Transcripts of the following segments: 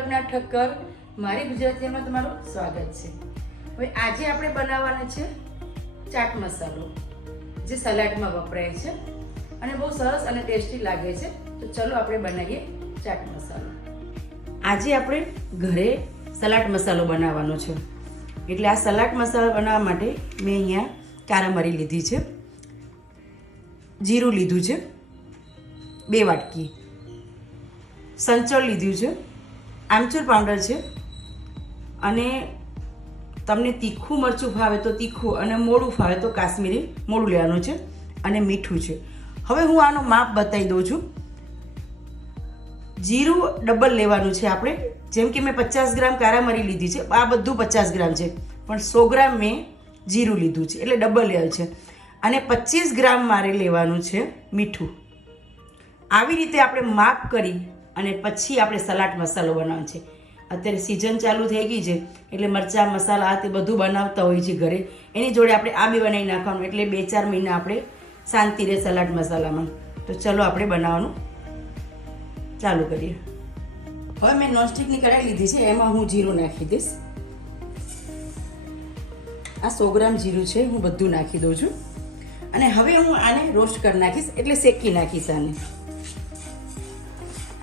કલ્પના ઠક્કર મારી ગુજરાતીમાં તમારું સ્વાગત છે। હવે આજે આપણે બનાવવાનો છે ચાટ મસાલો, જે સલાડમાં વપરાય છે અને બહુ સરસ અને ટેસ્ટી લાગે છે। તો ચલો આપણે બનાવીએ ચાટ મસાલો। આજે આપણે ઘરે સલાડ મસાલો બનાવવાનો છે, એટલે આ સલાડ મસાલો બનાવવા માટે મેં અહીંયા કારા મરી લીધી છે, જીરું લીધું છે 2 વાટકી, સંચળ લીધું છે, આમચૂર પાવડર છે, અને તમને તીખું મરચું ભાવે તો તીખું અને મોળું ભાવે તો કાશ્મીરી મોળું લેવાનું છે, અને મીઠું છે। હવે હું આનો માપ બતાવી દઉં છું। જીરું ડબલ લેવાનું છે આપણે, જેમ કે મેં 50 ગ્રામ કારા મરી લીધી છે, આ બધું 50 ગ્રામ છે, પણ 100 ગ્રામ મેં જીરું લીધું છે, એટલે ડબલ લેવું છે। અને 25 ગ્રામ મારે લેવાનું છે મીઠું। આવી રીતે આપણે માપ કરી અને પછી આપણે સલાડ મસાલો બનાવવાનો છે। અત્યારે સિઝન ચાલુ થઈ ગઈ છે, એટલે મરચાં મસાલા તે બધું બનાવતા હોય છે ઘરે, એની જોડે આપણે આ બી બનાવી નાખવાનું, એટલે 2-4 મહિના આપણે શાંતિ રહે સલાડ મસાલામાં। તો ચલો આપણે બનાવવાનું ચાલુ કરીએ। હવે મેં નોનસ્ટિકની કઢાઈ લીધી છે, એમાં હું જીરું નાખી દઈશ। આ 100 ગ્રામ જીરું છે, હું બધું નાખી દઉં છું, અને હવે હું આને રોસ્ટ કરી નાખીશ, એટલે શેકી નાખીશ આને।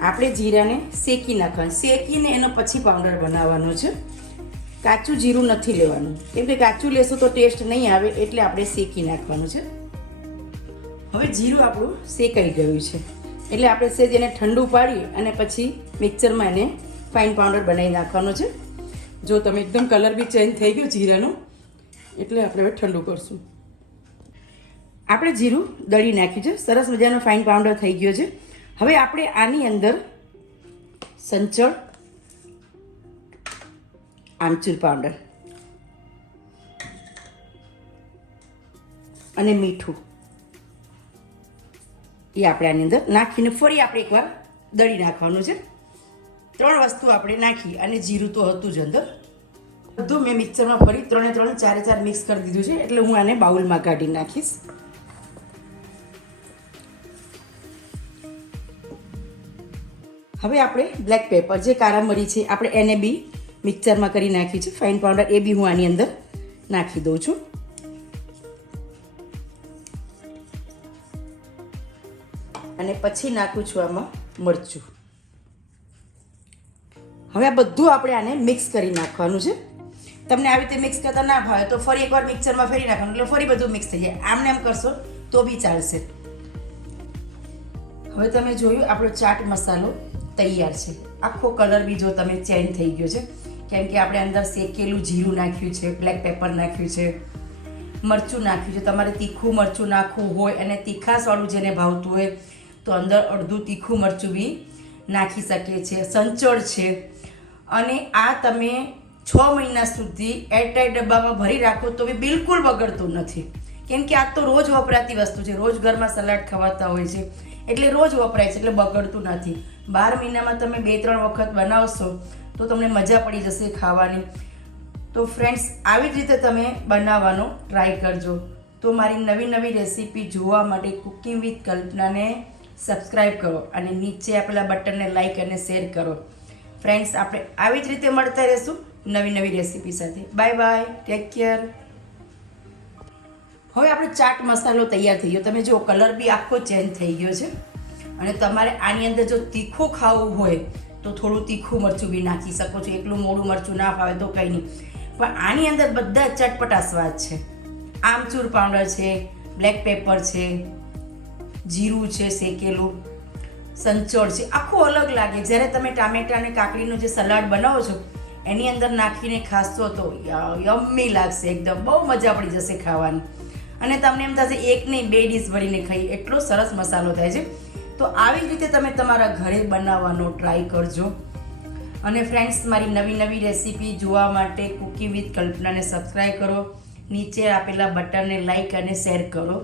આપણે જીરાને શેકી નાખવાનું, શેકીને એનો પછી પાવડર બનાવવાનો છે। કાચું જીરું નથી લેવાનું, કેમ કે કાચું લેશું તો ટેસ્ટ નહીં આવે, એટલે આપણે શેકી નાખવાનું છે। હવે જીરું આપણું શેકાઈ ગયું છે, એટલે આપણે સેજ એને ઠંડુ પાડી અને પછી મિક્સરમાં એને ફાઇન પાવડર બનાવી નાખવાનો છે। જો તમે એકદમ કલર બી ચેન્જ થઈ ગયો જીરાનો, એટલે આપણે હવે ઠંડુ કરશું। આપણે જીરું દળી નાખ્યું છે, સરસ મજાનો ફાઇન પાવડર થઈ ગયો છે। હવે આપણે આની અંદર સંચળ, આમચૂર પાવડર અને મીઠું એ આપણે આની અંદર નાખીને ફરી આપણે એકવાર દળી નાખવાનું છે। 3 વસ્તુ આપણે નાખી, અને જીરું તો હતું જ અંદર, બધું મેં મિક્સરમાં ફરી 3 4 મિક્સ કરી દીધું છે, એટલે હું આને બાઉલમાં કાઢી નાખીશ। હવે આપણે બ્લેક પેપર, જે કારા મરી છે, આપણે એને બી મિક્સરમાં કરી નાખી છે ફાઇન પાવડર, એ બી હું આની અંદર નાખી દઉં છું। અને પછી નાખું છું આમાં મરચું। હવે આ બધું આપણે આને મિક્સ કરી નાખવાનું છે। તમને આવી રીતે મિક્સ કરતા ના ભાવે તો ફરી એકવાર મિક્સરમાં ફેરી નાખવાનું, એટલે ફરી બધું મિક્સ થઈ જાય। આમને એમ કરશો તો બી ચાલશે। હવે તમે જોયું આપણો ચાટ મસાલો તૈયાર છે। આખો કલર બી જો તમે ચેન્જ થઈ ગયો છે, કેમ કે આપણે અંદર શેકેલું જીરું નાખ્યું છે, બ્લેક પેપર નાખ્યું છે, મરચું નાખ્યું છે। તમારે તીખું મરચું નાખવું હોય અને તીખાસવાળું જેને ભાવતું હોય તો અંદર અડધું તીખું મરચું બી નાખી શકીએ છીએ। સંચળ છે, અને આ તમે 6 મહિના સુધી એરટાઈટ ડબ્બામાં ભરી રાખો તો બી બિલકુલ બગડતું નથી, કેમ કે આ તો રોજ વપરાતી વસ્તુ છે, રોજ ઘરમાં સલાડ ખવાતા હોય છે, એટલે રોજ વપરાય છે, એટલે બગડતું નથી। 12 મહિનામાં તમે 2-3 વખત બનાવશો તો તમને મજા પડી જશે ખાવાની। તો ફ્રેન્ડ્સ, આવી જ રીતે તમે બનાવવાનો ટ્રાય કરજો। તો મારી નવી રેસીપી જોવા માટે કુકિંગ વિથ કલ્પનાને સબસ્ક્રાઈબ કરો, અને નીચે આપેલા બટનને લાઈક અને શેર કરો। ફ્રેન્ડ્સ, આપણે આવી જ રીતે મળતા રહીશું નવી રેસીપી સાથે। Bye bye, take care. હવે આપણો ચાટ મસાલો તૈયાર થઈ ગયો, તમે જો કલર બી આખો ચેન્જ થઈ ગયો છે। અને તમારે આની અંદર જો તીખું ખાવું હોય તો થોડું તીખું મરચું બી નાખી શકો છો, એકલું મોડું મરચું ના ભાવે તો કંઈ નહીં, પણ આની અંદર બધા ચટપટા સ્વાદ છે। આમચૂર પાવડર છે, બ્લેક પેપર છે, જીરું છે શેકેલું, સંચળ છે, આખું અલગ લાગે। જ્યારે તમે ટામેટાં અને કાકડીનું જે સલાડ બનાવો છો એની અંદર નાખીને ખાશો તો યમ્મી લાગશે, એકદમ બહુ મજા પડી જશે ખાવાની, અને તમને એમ થશે 1 નહીં 2 ડીશ ભરીને ખાઈ, એટલો સરસ મસાલો થાય છે। તો આવી જ રીતે તમે તમારા ઘરે બનાવવાનો ટ્રાય કરજો। અને ફ્રેન્ડ્સ, મારી નવી રેસીપી જોવા માટે કુકિંગ વિથ કલ્પનાને સબસ્ક્રાઈબ કરો, નીચે આપેલા બટનને લાઈક અને શેર કરો।